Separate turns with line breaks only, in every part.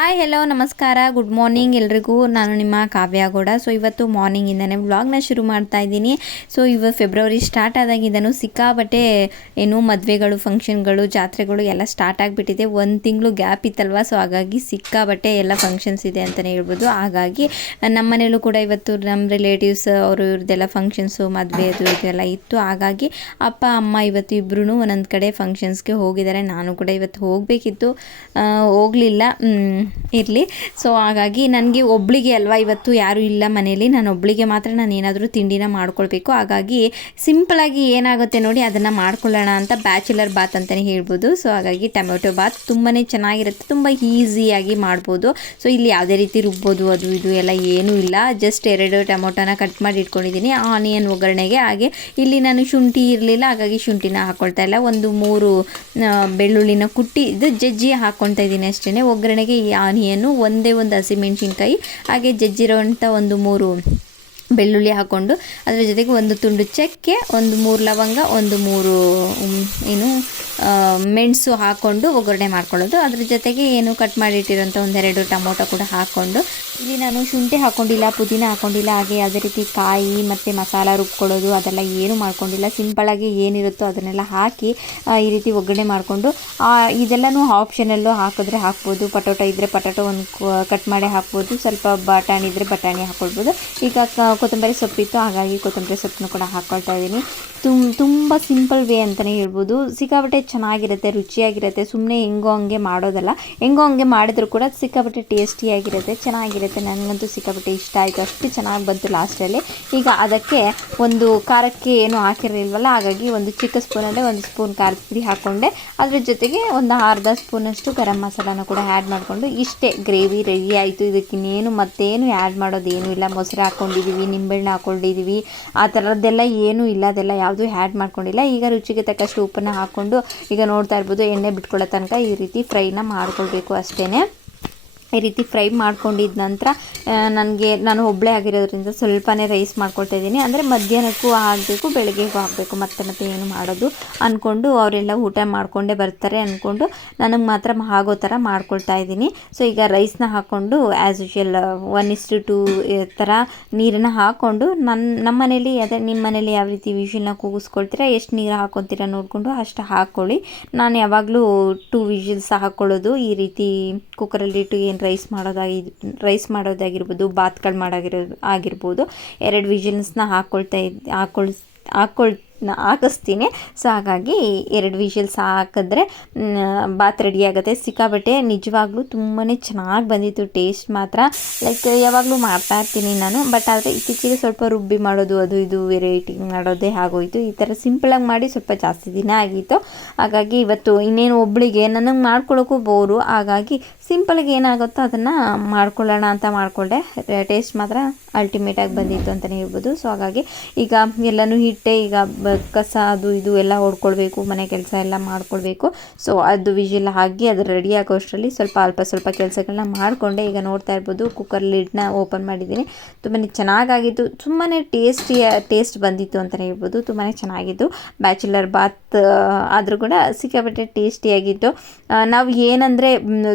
Hi hello ನಮಸ್ಕಾರ. Good morning ಎಲ್ರಿಗೂ. ನಾನು ನಿಮ್ಮ ಕಾವ್ಯ ಗೌಡ. ಸೊ ಇವತ್ತು ಮಾರ್ನಿಂಗಿಂದನೇ ವ್ಲಾಗ್ನ ಶುರು ಮಾಡ್ತಾ ಇದ್ದೀನಿ. ಸೊ ಇವ ಫೆಬ್ರವರಿ ಸ್ಟಾರ್ಟ್ ಆದಾಗಿದ್ದಾನು ಸಿಕ್ಕಾಬಟ್ಟೆ ಏನು ಮದುವೆಗಳು ಫಂಕ್ಷನ್ಗಳು ಜಾತ್ರೆಗಳು ಎಲ್ಲ ಸ್ಟಾರ್ಟ್ ಆಗಿಬಿಟ್ಟಿದೆ. ಒಂದು ತಿಂಗಳು ಗ್ಯಾಪ್ ಇತ್ತಲ್ವ? ಸೊ ಹಾಗಾಗಿ ಸಿಕ್ಕಾಬಟ್ಟೆ ಎಲ್ಲ ಫಂಕ್ಷನ್ಸ್ ಇದೆ ಅಂತಲೇ ಹೇಳ್ಬೋದು. ಹಾಗಾಗಿ ನಮ್ಮ ಮನೇಲೂ ಕೂಡ ಇವತ್ತು ನಮ್ಮ ರಿಲೇಟಿವ್ಸ್ ಅವರು ಇವ್ರದ್ದೆಲ್ಲ ಫಂಕ್ಷನ್ಸು ಮದುವೆ ಅದು ಇದೆಲ್ಲ ಇತ್ತು. ಹಾಗಾಗಿ ಅಪ್ಪ, ಅಮ್ಮ ಇವತ್ತು ಇಬ್ಬರೂ ಒಂದೊಂದು ಕಡೆ ಫಂಕ್ಷನ್ಸ್ಗೆ ಹೋಗಿದ್ದಾರೆ. ನಾನು ಕೂಡ ಇವತ್ತು ಹೋಗಬೇಕಿತ್ತು. ಹೋಗಲಿಲ್ಲ. ಇರಲಿ. ಸೊ ಹಾಗಾಗಿ ನನಗೆ ಒಬ್ಳಿಗೆ ಅಲ್ವಾ ಇವತ್ತು ಯಾರೂ ಇಲ್ಲ ಮನೇಲಿ ನಾನು ಒಬ್ಳಿಗೆ ಮಾತ್ರ ನಾನು ಏನಾದರೂ ತಿಂಡಿನ ಮಾಡ್ಕೊಳ್ಬೇಕು. ಹಾಗಾಗಿ ಸಿಂಪಲಾಗಿ ಏನಾಗುತ್ತೆ ನೋಡಿ ಅದನ್ನು ಮಾಡ್ಕೊಳ್ಳೋಣ ಅಂತ ಬ್ಯಾಚುಲರ್ ಬಾತ್ ಅಂತಲೇ ಹೇಳ್ಬೋದು. ಸೊ ಹಾಗಾಗಿ ಟೊಮೆಟೊ ಬಾತ್ ತುಂಬಾ ಚೆನ್ನಾಗಿರುತ್ತೆ. ತುಂಬ ಈಸಿಯಾಗಿ ಮಾಡ್ಬೋದು. ಸೊ ಇಲ್ಲಿ ಯಾವುದೇ ರೀತಿ ರುಬ್ಬೋದು, ಅದು ಇದು ಎಲ್ಲ ಏನೂ ಇಲ್ಲ. ಜಸ್ಟ್ ಎರಡು ಟೊಮೊಟೊನ ಕಟ್ ಮಾಡಿ ಇಟ್ಕೊಂಡಿದ್ದೀನಿ. ಆನಿಯನ್ ಒಗ್ಗರಣೆಗೆ. ಹಾಗೆ ಇಲ್ಲಿ ನಾನು ಶುಂಠಿ ಇರಲಿಲ್ಲ. ಹಾಗಾಗಿ ಶುಂಠಿನ ಹಾಕ್ಕೊಳ್ತಾ ಇಲ್ಲ. ಒಂದು ಮೂರು ಬೆಳ್ಳುಳ್ಳಿನ ಕುಟ್ಟಿ ಇದು ಜಜ್ಜಿ ಹಾಕ್ಕೊಳ್ತಾ ಇದ್ದೀನಿ ಅಷ್ಟೇ ಒಗ್ಗರಣೆಗೆ ಆನಿಯನ್ನು ಒಂದೇ ಒಂದು ಹಸಿಮೆಣಸಿನ್ಕಾಯಿ, ಹಾಗೆ ಜಜ್ಜಿರೋಂಥ ಒಂದು ಮೂರು ಬೆಳ್ಳುಳ್ಳಿ ಹಾಕ್ಕೊಂಡು ಅದರ ಜೊತೆಗೆ ಒಂದು ತುಂಡು ಚಕ್ಕೆ, ಒಂದು ಮೂರು ಲವಂಗ, ಒಂದು ಮೂರು ಏನು ಮೆಣಸು ಹಾಕ್ಕೊಂಡು ಒಗ್ಗರಣೆ ಮಾಡ್ಕೊಳ್ಳೋದು. ಅದ್ರ ಜೊತೆಗೆ ಏನು ಕಟ್ ಮಾಡಿಟ್ಟಿರೋಂಥ ಒಂದೆರಡು ಟೊಮೊಟೊ ಕೂಡ ಹಾಕ್ಕೊಂಡು ಇಲ್ಲಿ ನಾನು ಶುಂಠಿ ಹಾಕೊಂಡಿಲ್ಲ, ಪುದೀನ ಹಾಕೊಂಡಿಲ್ಲ, ಹಾಗೆ ಯಾವುದೇ ರೀತಿ ಕಾಯಿ ಮತ್ತು ಮಸಾಲ ರುಬ್ಕೊಳ್ಳೋದು, ಅದೆಲ್ಲ ಏನು ಮಾಡ್ಕೊಂಡಿಲ್ಲ. ಸಿಂಪಲಾಗಿ ಏನಿರುತ್ತೋ ಅದನ್ನೆಲ್ಲ ಹಾಕಿ ಈ ರೀತಿ ಒಗ್ಗರಣೆ ಮಾಡಿಕೊಂಡು ಇದೆಲ್ಲನೂ ಆಪ್ಷನಲ್ಲೂ ಹಾಕಿದ್ರೆ ಹಾಕ್ಬೋದು. ಪಟೋಟ ಇದ್ದರೆ ಪಟೋಟೊ ಒಂದು ಕಟ್ ಮಾಡಿ ಹಾಕ್ಬೋದು. ಸ್ವಲ್ಪ ಬಟಾಣಿ ಇದ್ದರೆ ಬಟಾಣಿ ಹಾಕ್ಕೊಳ್ಬೋದು. ಈಗ ಕೊತ್ತಂಬರಿ ಸೊಪ್ಪಿತ್ತು, ಹಾಗಾಗಿ ಕೊತ್ತಂಬರಿ ಸೊಪ್ಪನ್ನು ಕೂಡ ಹಾಕ್ಕೊಳ್ತಾ ಇದ್ದೀನಿ. ತುಂಬ ತುಂಬ ಸಿಂಪಲ್ ವೇ ಅಂತಲೇ ಹೇಳ್ಬೋದು. ಸಿಕ್ಕಾಪಟ್ಟೆ ಚೆನ್ನಾಗಿರುತ್ತೆ, ರುಚಿಯಾಗಿರುತ್ತೆ. ಸುಮ್ಮನೆ ಹೆಂಗೋ ಹಂಗೆ ಮಾಡೋದಲ್ಲ. ಹೆಂಗೋ ಹಂಗೆ ಮಾಡಿದ್ರು ಕೂಡ ಸಿಕ್ಕಾಪಟ್ಟೆ ಟೇಸ್ಟಿಯಾಗಿರುತ್ತೆ ಚೆನ್ನಾಗಿರುತ್ತೆ. ನನಗಂತೂ ಸಿಕ್ಕಾಪಟ್ಟೆ ಇಷ್ಟ ಆಯಿತು. ಅಷ್ಟು ಚೆನ್ನಾಗಿ ಬಂತು ಲಾಸ್ಟಲ್ಲಿ. ಈಗ ಅದಕ್ಕೆ ಒಂದು ಖಾರಕ್ಕೆ ಏನು ಹಾಕಿರಲಿಲ್ವಲ್ಲ, ಹಾಗಾಗಿ ಒಂದು ಚಿಕ್ಕ ಸ್ಪೂನಲ್ಲೇ ಒಂದು ಸ್ಪೂನ್ ಖಾರದ ಪುಡಿ ಹಾಕ್ಕೊಂಡೆ ಅದ್ರ ಜೊತೆಗೆ ಒಂದು ಅರ್ಧ ಸ್ಪೂನಷ್ಟು ಗರಂ ಮಸಾಲಾನ ಕೂಡ ಆ್ಯಡ್ ಮಾಡಿಕೊಂಡು ಇಷ್ಟೇ ಗ್ರೇವಿ ರೆಡಿ ಆಯಿತು. ಇದಕ್ಕೆ ಇನ್ನೇನು ಮತ್ತೇನು ಆ್ಯಡ್ ಮಾಡೋದು ಏನೂ ಇಲ್ಲ. ಮೊಸರು ಹಾಕ್ಕೊಂಡಿದ್ದೀವಿ ನಿಂಬೆಹಣ್ಣು ಹಾಕ್ಕೊಂಡಿದ್ದೀವಿ ಆ ಥರದ್ದೆಲ್ಲ ಏನೂ ಇಲ್ಲ. ಅದೆಲ್ಲ ಯಾವುದೂ ಆ್ಯಡ್ ಮಾಡ್ಕೊಂಡಿಲ್ಲ. ಈಗ ರುಚಿಗೆ ತಕ್ಕಷ್ಟು ಉಪ್ಪನ್ನು ಹಾಕ್ಕೊಂಡು ಈಗ ನೋಡ್ತಾ ಇರ್ಬೋದು, ಎಣ್ಣೆ ಬಿಟ್ಕೊಳ್ಳೋ ತನಕ ಈ ರೀತಿ ಫ್ರೈನ ಮಾಡ್ಕೊಳ್ಬೇಕು ಅಷ್ಟೇ ಈ ರೀತಿ ಫ್ರೈ ಮಾಡ್ಕೊಂಡಿದ್ದ ನಂತರ ನನಗೆ, ನಾನು ಒಬ್ಬಳೇ ಆಗಿರೋದ್ರಿಂದ ಸ್ವಲ್ಪನೇ ರೈಸ್ ಮಾಡ್ಕೊಳ್ತಾ ಇದ್ದೀನಿ. ಅಂದರೆ ಮಧ್ಯಾಹ್ನಕ್ಕೂ ಆಗಬೇಕು, ಬೆಳಗ್ಗೆಗೂ ಆಗಬೇಕು, ಮತ್ತೆ ಮತ್ತೆ ಏನು ಮಾಡೋದು ಅಂದ್ಕೊಂಡು ಅವರೆಲ್ಲ ಊಟ ಮಾಡಿಕೊಂಡೇ ಬರ್ತಾರೆ ಅಂದ್ಕೊಂಡು ನನಗೆ ಮಾತ್ರ ಆಗೋ ಥರ ಮಾಡ್ಕೊಳ್ತಾ ಇದ್ದೀನಿ. ಸೊ ಈಗ ರೈಸ್ನ ಹಾಕ್ಕೊಂಡು as usual one is to two ಥರ ನೀರನ್ನು ಹಾಕ್ಕೊಂಡು ನನ್ನ ನಮ್ಮ ಮನೇಲಿ, ಅದೇ ನಿಮ್ಮ ಮನೇಲಿ ಯಾವ ರೀತಿ ವಿಷಲ್ನ ಕೂಗಿಸ್ಕೊಳ್ತೀರಾ, ಎಷ್ಟು ನೀರು ಹಾಕ್ಕೊತೀರಾ ನೋಡಿಕೊಂಡು ಅಷ್ಟು ಹಾಕ್ಕೊಳ್ಳಿ ನಾನು ಯಾವಾಗಲೂ ಟೂ ವಿಷಲ್ಸ್ ಹಾಕ್ಕೊಳ್ಳೋದು ಈ ರೀತಿ ಕುಕ್ಕರಲ್ಲಿ ಇಟ್ಟು ಏನು ರೈಸ್ ಮಾಡೋದಾಗಿ ರೈಸ್ ಮಾಡೋದಾಗಿರ್ಬೋದು, ಬಾತ್ಗಳು ಮಾಡೋಗಿರೋದು ಆಗಿರ್ಬೋದು, ಎರಡು ವಿಷಲ್ಸ್ನ ಹಾಕ್ಕೊಳ್ತಾ ಇದ್, ಹಾಕೊಳ್ ಹಾಕ್ಕೊಳ್ ಹಾಕಿಸ್ತೀನಿ. ಸೊ ಹಾಗಾಗಿ ಎರಡು ವಿಷಲ್ಸ್ ಹಾಕಿದ್ರೆ ಬಾತ್ ರೆಡಿ ಆಗುತ್ತೆ. ಸಿಕ್ಕಾಬಟ್ಟೆ ನಿಜವಾಗ್ಲೂ ತುಂಬಾ ಚೆನ್ನಾಗಿ ಬಂದಿತ್ತು. ಟೇಸ್ಟ್ ಮಾತ್ರ ಲೈಕ್ ಯಾವಾಗಲೂ ಮಾಡ್ತಾ ಇರ್ತೀನಿ ನಾನು. ಬಟ್ ಆದರೆ ಇತ್ತೀಚೆಗೆ ಸ್ವಲ್ಪ ರುಬ್ಬಿ ಮಾಡೋದು, ಅದು ಇದು ವೆರೈಟಿ ಮಾಡೋದೇ ಆಗೋಯಿತು. ಈ ಥರ ಸಿಂಪಲಾಗಿ ಮಾಡಿ ಸ್ವಲ್ಪ ಜಾಸ್ತಿ ದಿನ ಆಗಿತ್ತು. ಹಾಗಾಗಿ ಇವತ್ತು ಇನ್ನೇನು ಒಬ್ಬಳಿಗೆ ನನಗೆ ಮಾಡ್ಕೊಳ್ಳೋಕ್ಕೂ ಬೋರು ಹಾಗಾಗಿ ಸಿಂಪಲಾಗಿ ಏನಾಗುತ್ತೋ ಅದನ್ನು ಮಾಡ್ಕೊಳ್ಳೋಣ ಅಂತ ಮಾಡಿಕೊಂಡೆ. ಟೇಸ್ಟ್ ಮಾತ್ರ ಅಲ್ಟಿಮೇಟಾಗಿ ಬಂದಿತ್ತು ಅಂತಲೇ ಹೇಳ್ಬೋದು. ಸೊ ಹಾಗಾಗಿ ಈಗ ಎಲ್ಲನೂ ಹಿಟ್ಟೆ, ಈಗ ಕಸ, ಅದು ಇದು ಎಲ್ಲ ಹೊಡ್ಕೊಳ್ಬೇಕು, ಮನೆ ಕೆಲಸ ಎಲ್ಲ ಮಾಡ್ಕೊಳ್ಬೇಕು. ಸೊ ಅದು ವಿಜಿಲ್ ಹಾಕಿ ಅದು ರೆಡಿ ಆಗೋಷ್ಟರಲ್ಲಿ ಸ್ವಲ್ಪ ಅಲ್ಪ ಸ್ವಲ್ಪ ಕೆಲಸಗಳನ್ನ ಮಾಡಿಕೊಂಡೆ. ಈಗ ನೋಡ್ತಾ ಇರ್ಬೋದು ಕುಕ್ಕರ್ ಲಿಡ್ನ ಓಪನ್ ಮಾಡಿದ್ದೀನಿ. ತುಂಬಾ ಚೆನ್ನಾಗಾಗಿತ್ತು. ತುಂಬಾ ಟೇಸ್ಟಿಯ ಟೇಸ್ಟ್ ಬಂದಿತ್ತು ಅಂತಲೇ ಹೇಳ್ಬೋದು. ತುಂಬಾ ಚೆನ್ನಾಗಿತ್ತು. ಬ್ಯಾಚುಲರ್ ಬಾತ್ ಆದರೂ ಕೂಡ ಸಿಕ್ಕಾಪಟ್ಟೆ ಟೇಸ್ಟಿಯಾಗಿತ್ತು ನಾವು ಏನಂದರೆ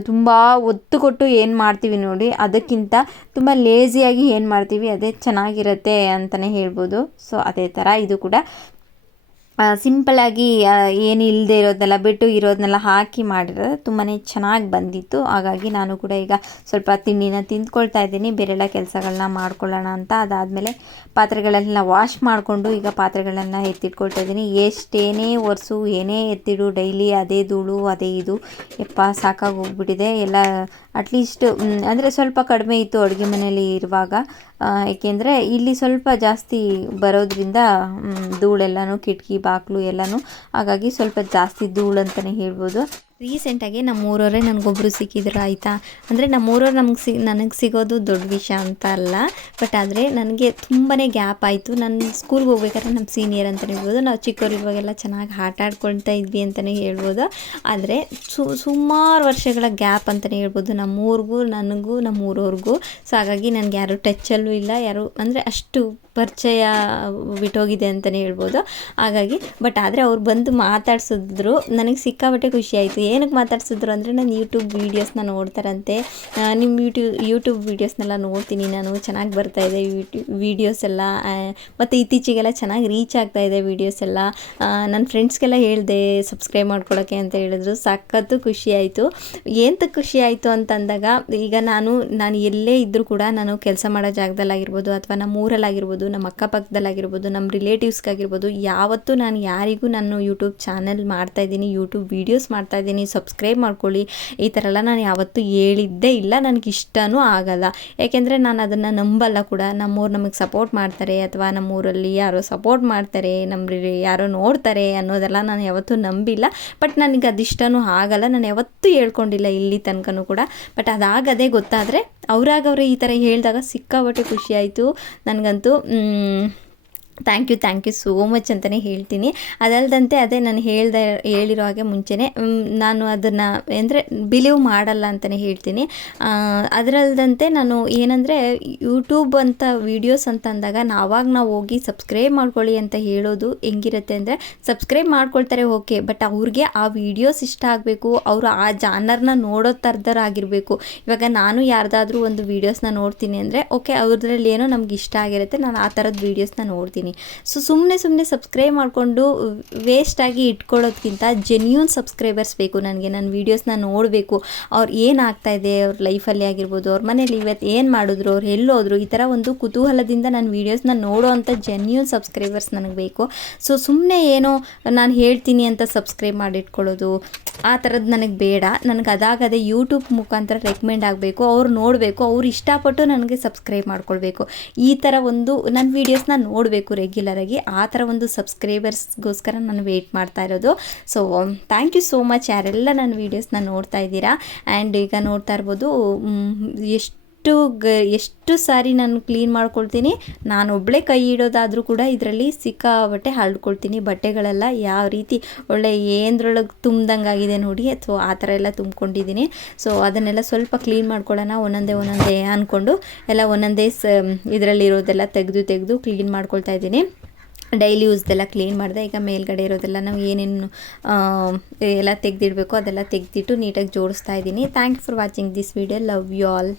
ತುಂಬ ಒತ್ತು ಕೊಟ್ಟು ಏನು ಮಾಡ್ತೀವಿ ನೋಡಿ, ಅದಕ್ಕಿಂತ ತುಂಬ ಲೇಸಿಯಾಗಿ ಏನು ಮಾಡ್ತೀವಿ, ಅದೇ ಚೆನ್ನಾಗಿರುತ್ತೆ ಅಂತಲೇ ಹೇಳ್ಬೋದು. ಸೊ ಅದೇ ಥರ ಇದು ಕೂಡ ಸಿಂಪಲಾಗಿ ಏನು ಇಲ್ಲದೆ ಇರೋದನ್ನೆಲ್ಲ ಬಿಟ್ಟು ಇರೋದನ್ನೆಲ್ಲ ಹಾಕಿ ಮಾಡಿರೋದು ತುಂಬಾ ಚೆನ್ನಾಗಿ ಬಂದಿತ್ತು. ಹಾಗಾಗಿ ನಾನು ಕೂಡ ಈಗ ಸ್ವಲ್ಪ ತಿಂಡಿನ ತಿಂದ್ಕೊಳ್ತಾ ಇದ್ದೀನಿ. ಬೇರೆಲ್ಲ ಕೆಲಸಗಳನ್ನ ಮಾಡ್ಕೊಳ್ಳೋಣ ಅಂತ. ಅದಾದಮೇಲೆ ಪಾತ್ರೆಗಳೆಲ್ಲ ವಾಶ್ ಮಾಡಿಕೊಂಡು ಈಗ ಪಾತ್ರೆಗಳನ್ನ ಎತ್ತಿಟ್ಕೊಳ್ತಾ ಇದ್ದೀನಿ. ಎಷ್ಟೇನೇ ಒರೆಸು, ಏನೇ ಎತ್ತಿಡು ಡೈಲಿ ಅದೇ ಧೂಳು, ಅದೇ ಇದು. ಯಪ್ಪ, ಸಾಕಾಗಿ ಹೋಗ್ಬಿಟ್ಟಿದೆ. ಎಲ್ಲ ಅಟ್ಲೀಸ್ಟ್ ಅಂದರೆ ಸ್ವಲ್ಪ ಕಡಿಮೆ ಇತ್ತು ಅಡುಗೆ ಮನೆಯಲ್ಲಿ ಇರುವಾಗ. ಏಕೆಂದರೆ ಇಲ್ಲಿ ಸ್ವಲ್ಪ ಜಾಸ್ತಿ ಬರೋದ್ರಿಂದ ಧೂಳೆಲ್ಲನೂ ಕಿಟಕಿ ಬಾಗಿಲು ಎಲ್ಲನೂ. ಹಾಗಾಗಿ ಸ್ವಲ್ಪ ಜಾಸ್ತಿ ಧೂಳು ಅಂತಲೇ ಹೇಳ್ಬೋದು. ರೀಸೆಂಟಾಗಿ ನಮ್ಮೂರವರೇ ನನಗೊಬ್ಬರು ಸಿಕ್ಕಿದ್ರು, ಆಯಿತಾ? ಅಂದರೆ ನಮ್ಮ ಊರವ್ರು ನಮ್ಗೆ ಸಿ, ನನಗೆ ಸಿಗೋದು ದೊಡ್ಡ ವಿಷಯ ಅಂತ ಅಲ್ಲ. ಬಟ್ ಆದರೆ ನನಗೆ ತುಂಬಾ ಗ್ಯಾಪ್ ಆಯಿತು. ನಾನು ಸ್ಕೂಲ್ಗೆ ಹೋಗ್ಬೇಕಾದ್ರೆ ನಮ್ಮ ಸೀನಿಯರ್ ಅಂತಲೇ ಹೇಳ್ಬೋದು. ನಾವು ಚಿಕ್ಕವರಿರುವಾಗೆಲ್ಲ ಚೆನ್ನಾಗಿ ಆಟ ಆಡ್ಕೊಳ್ತಾ ಇದ್ವಿ ಅಂತಲೇ ಹೇಳ್ಬೋದು. ಆದರೆ ಸುಮಾರು ವರ್ಷಗಳ ಗ್ಯಾಪ್ ಅಂತಲೇ ಹೇಳ್ಬೋದು ನಮ್ಮೂರಿಗೂ ನನಗೂ, ನಮ್ಮ ಊರವ್ರಿಗೂ. ಸೊ ಹಾಗಾಗಿ ನನಗೆ ಯಾರು ಟಚ್ಚಲ್ಲೂ ಇಲ್ಲ. ಯಾರು, ಅಂದರೆ ಅಷ್ಟು ಪರಿಚಯ ಬಿಟ್ಟೋಗಿದೆ ಅಂತಲೇ ಹೇಳ್ಬೋದು. ಹಾಗಾಗಿ ಬಟ್ ಆದರೆ ಅವ್ರು ಬಂದು ಮಾತಾಡ್ಸಿದ್ರು. ನನಗೆ ಸಿಕ್ಕಾಪಟ್ಟೆ ಖುಷಿ ಆಯಿತು. ಏನಕ್ಕೆ ಮಾತಾಡ್ಸಿದ್ರು ಅಂದರೆ ನಾನು ಯೂಟ್ಯೂಬ್ ವೀಡಿಯೋಸ್ನ ನೋಡ್ತಾರಂತೆ. ನಿಮ್ಮ ಯೂಟ್ಯೂಬ್ ಯೂಟ್ಯೂಬ್ ವೀಡಿಯೋಸ್ನೆಲ್ಲ ನೋಡ್ತೀನಿ ನಾನು. ಚೆನ್ನಾಗಿ ಬರ್ತಾ ಇದೆ ಯೂಟ್ಯೂಬ್ ವೀಡಿಯೋಸ್ ಎಲ್ಲ. ಮತ್ತು ಇತ್ತೀಚೆಗೆಲ್ಲ ಚೆನ್ನಾಗಿ ರೀಚ್ ಆಗ್ತಾ ಇದೆ ವೀಡಿಯೋಸ್ ಎಲ್ಲ. ನನ್ನ ಫ್ರೆಂಡ್ಸ್ಗೆಲ್ಲ ಹೇಳಿದೆ ಸಬ್ಸ್ಕ್ರೈಬ್ ಮಾಡ್ಕೊಳ್ಳೋಕ್ಕೆ ಅಂತ ಹೇಳಿದ್ರು. ಸಖತ್ತು ಖುಷಿ ಆಯಿತು. ಎಂತ ಖುಷಿ ಆಯಿತು ಅಂತಂದಾಗ, ಈಗ ನಾನು ನಾನು ಎಲ್ಲೇ ಇದ್ದರೂ ಕೂಡ ನಾನು ಕೆಲಸ ಮಾಡೋ ಜಾಗದಲ್ಲಾಗಿರ್ಬೋದು ಅಥವಾ ನಮ್ಮ ಊರಲ್ಲಾಗಿರ್ಬೋದು, ನಮ್ಮ ಅಕ್ಕಪಕ್ಕದಲ್ಲಾಗಿರ್ಬೋದು, ನಮ್ಮ ರಿಲೇಟಿವ್ಸ್ಗಾಗಿರ್ಬೋದು ಯಾವತ್ತೂ ನಾನು ಯಾರಿಗೂ ನಾನು ಯೂಟ್ಯೂಬ್ ಚಾನಲ್ ಮಾಡ್ತಾಯಿದ್ದೀನಿ ಯೂಟ್ಯೂಬ್ ವೀಡಿಯೋಸ್ ಮಾಡ್ತಾಯಿದ್ದೀನಿ ಸಬ್ಸ್ಕ್ರೈಬ್ ಮಾಡ್ಕೊಳ್ಳಿ. ಈ ಥರ ಎಲ್ಲ ನಾನು ಯಾವತ್ತೂ ಹೇಳಿದ್ದೇ ಇಲ್ಲ. ನನಗೆ ಇಷ್ಟನೂ ಆಗಲ್ಲ. ಯಾಕೆಂದರೆ ನಾನು ಅದನ್ನು ನಂಬಲ್ಲ ಕೂಡ. ನಮ್ಮೂರು ನಮಗೆ ಸಪೋರ್ಟ್ ಮಾಡ್ತಾರೆ ಅಥವಾ ನಮ್ಮೂರಲ್ಲಿ ಯಾರೋ ಸಪೋರ್ಟ್ ಮಾಡ್ತಾರೆ ನಮ್ಮ ಯಾರೋ ನೋಡ್ತಾರೆ ಅನ್ನೋದೆಲ್ಲ ನಾನು ಯಾವತ್ತೂ ನಂಬಿಲ್ಲ. ಬಟ್ ನನಗೆ ಅದಿಷ್ಟನೂ ಆಗಲ್ಲ. ನಾನು ಯಾವತ್ತೂ ಹೇಳ್ಕೊಂಡಿಲ್ಲ ಇಲ್ಲಿ ತನಕನೂ ಕೂಡ. ಬಟ್ ಅದಾಗದೇ ಗೊತ್ತಾದರೆ ಅವರಾಗವ್ರೆ ಈ ಥರ ಹೇಳಿದಾಗ ಸಿಕ್ಕಾಪಟ್ಟೆ ಖುಷಿ ಆಯಿತು. ನನಗಂತೂ thank you thank you so much ಅಂತಲೇ ಹೇಳ್ತೀನಿ. ಅದಲ್ಲದಂತೆ ಅದೇ ನಾನು ಹೇಳ್ದೆ, ಹೇಳಿರೋ ಹಾಗೆ ಮುಂಚೆನೇ ನಾನು ಅದನ್ನು ಅಂದರೆ ಬಿಲೀವ್ ಮಾಡಲ್ಲ ಅಂತಲೇ ಹೇಳ್ತೀನಿ. ಅದರಲ್ದಂತೆ ನಾನು ಏನಂದರೆ ಯೂಟ್ಯೂಬ್ ಅಂತ ವೀಡಿಯೋಸ್ ಅಂತ ಅಂದಾಗ ನಾವಾಗ ನಾವು ಹೋಗಿ ಸಬ್ಸ್ಕ್ರೈಬ್ ಮಾಡ್ಕೊಳ್ಳಿ ಅಂತ ಹೇಳೋದು ಹೆಂಗಿರುತ್ತೆ ಅಂದರೆ ಸಬ್ಸ್ಕ್ರೈಬ್ ಮಾಡ್ಕೊಳ್ತಾರೆ ಓಕೆ ಬಟ್ ಅವ್ರಿಗೆ ಆ ವೀಡಿಯೋಸ್ ಇಷ್ಟ ಆಗಬೇಕು, ಅವರು ಆ ಜಾನರ್ನ ನೋಡೋ ಥರದರಾಗಿರಬೇಕು. ಇವಾಗ ನಾನು ಯಾರ್ದಾದ್ರೂ ಒಂದು ವೀಡಿಯೋಸ್ನ ನೋಡ್ತೀನಿ ಅಂದರೆ ಓಕೆ ಅವ್ರದ್ರಲ್ಲಿ ಏನೋ ನಮ್ಗೆ ಇಷ್ಟ ಆಗಿರುತ್ತೆ, ನಾನು ಆ ಥರದ ವೀಡಿಯೋಸ್ನ ನೋಡ್ತೀನಿ. ಸೊ ಸುಮ್ಮನೆ ಸುಮ್ಮನೆ ಸಬ್ಸ್ಕ್ರೈಬ್ ಮಾಡಿಕೊಂಡು ವೇಸ್ಟಾಗಿ ಇಟ್ಕೊಳ್ಳೋದ್ಕಿಂತ ಜೆನ್ಯೂನ್ ಸಬ್ಸ್ಕ್ರೈಬರ್ಸ್ ಬೇಕು ನನಗೆ. ನನ್ನ ವೀಡಿಯೋಸ್ನ ನೋಡಬೇಕು. ಅವ್ರು ಏನಾಗ್ತಾ ಇದೆ, ಅವ್ರ ಲೈಫಲ್ಲಿ ಆಗಿರ್ಬೋದು, ಅವ್ರ ಮನೇಲಿ ಇವತ್ತು ಏನು ಮಾಡಿದ್ರು, ಅವ್ರು ಎಲ್ಲೋದ್ರು ಈ ಥರ ಒಂದು ಕುತೂಹಲದಿಂದ ನನ್ನ ವೀಡಿಯೋಸ್ನ ನೋಡೋ ಅಂಥ ಜೆನ್ಯೂನ್ ಸಬ್ಸ್ಕ್ರೈಬರ್ಸ್ ನನಗೆ ಬೇಕು. ಸೊ ಸುಮ್ಮನೆ ಏನೋ ನಾನು ಹೇಳ್ತೀನಿ ಅಂತ ಸಬ್ಸ್ಕ್ರೈಬ್ ಮಾಡಿಟ್ಕೊಳ್ಳೋದು, ಆ ಥರದ್ದು ನನಗೆ ಬೇಡ. ನನಗೆ ಅದಾಗದೆ ಯೂಟ್ಯೂಬ್ ಮುಖಾಂತರ ರೆಕಮೆಂಡ್ ಆಗಬೇಕು. ಅವ್ರು ನೋಡಬೇಕು, ಅವ್ರು ಇಷ್ಟಪಟ್ಟು ನನಗೆ ಸಬ್ಸ್ಕ್ರೈಬ್ ಮಾಡ್ಕೊಳ್ಬೇಕು. ಈ ಥರ ಒಂದು ನನ್ನ ವೀಡಿಯೋಸ್ನ ನೋಡಬೇಕು. ರೆಗ್ಯುಲರಾಗಿ ಆ ಥರ ಒಂದು ಸಬ್ಸ್ಕ್ರೈಬರ್ಸ್ಗೋಸ್ಕರ ನಾನು ವೆಯ್ಟ್ ಮಾಡ್ತಾ ಇರೋದು. So thank you so much ಯಾರೆಲ್ಲ ನನ್ನ ವೀಡಿಯೋಸ್ನ ನೋಡ್ತಾ ಇದ್ದೀರಾ. ಆ್ಯಂಡ್ ಈಗ ನೋಡ್ತಾ ಇರ್ಬೋದು ಎಷ್ಟು ಎಷ್ಟು ಗ, ಎಷ್ಟು ಸಾರಿ ನಾನು ಕ್ಲೀನ್ ಮಾಡ್ಕೊಳ್ತೀನಿ, ನಾನು ಒಬ್ಬಳೇ ಕೈ ಇಡೋದಾದರೂ ಕೂಡ ಇದರಲ್ಲಿ ಸಿಕ್ಕಾಬಟ್ಟೆ ಹರಡ್ಕೊಳ್ತೀನಿ. ಬಟ್ಟೆಗಳೆಲ್ಲ ಯಾವ ರೀತಿ ಒಳ್ಳೆ ಏನರೊಳಗೆ ತುಂಬ್ದಂಗಾಗಿದೆ ನೋಡಿ, ಅಥವಾ ಆ ಥರ ಎಲ್ಲ ತುಂಬ್ಕೊಂಡಿದ್ದೀನಿ. ಸೊ, ಅದನ್ನೆಲ್ಲ ಸ್ವಲ್ಪ ಕ್ಲೀನ್ ಮಾಡ್ಕೊಳ್ಳೋಣ, ಒಂದೊಂದೇ ಒಂದೊಂದೇ ಅಂದ್ಕೊಂಡು ಎಲ್ಲ ಒಂದೊಂದೇ ಸ, ಇದರಲ್ಲಿರೋದೆಲ್ಲ ತೆಗೆದು ತೆಗೆದು ಕ್ಲೀನ್ ಮಾಡ್ಕೊಳ್ತಾ ಇದ್ದೀನಿ. ಡೈಲಿ ಯೂಸ್ದೆಲ್ಲ ಕ್ಲೀನ್ ಮಾಡಿದೆ, ಈಗ ಮೇಲ್ಗಡೆ ಇರೋದೆಲ್ಲ ನಾವು ಏನೇನು ಎಲ್ಲ ತೆಗೆದಿಡಬೇಕು ಅದೆಲ್ಲ ತೆಗೆದಿಟ್ಟು ನೀಟಾಗಿ ಜೋಡಿಸ್ತಾ ಇದ್ದೀನಿ. Thanks for watching this video. Love you all.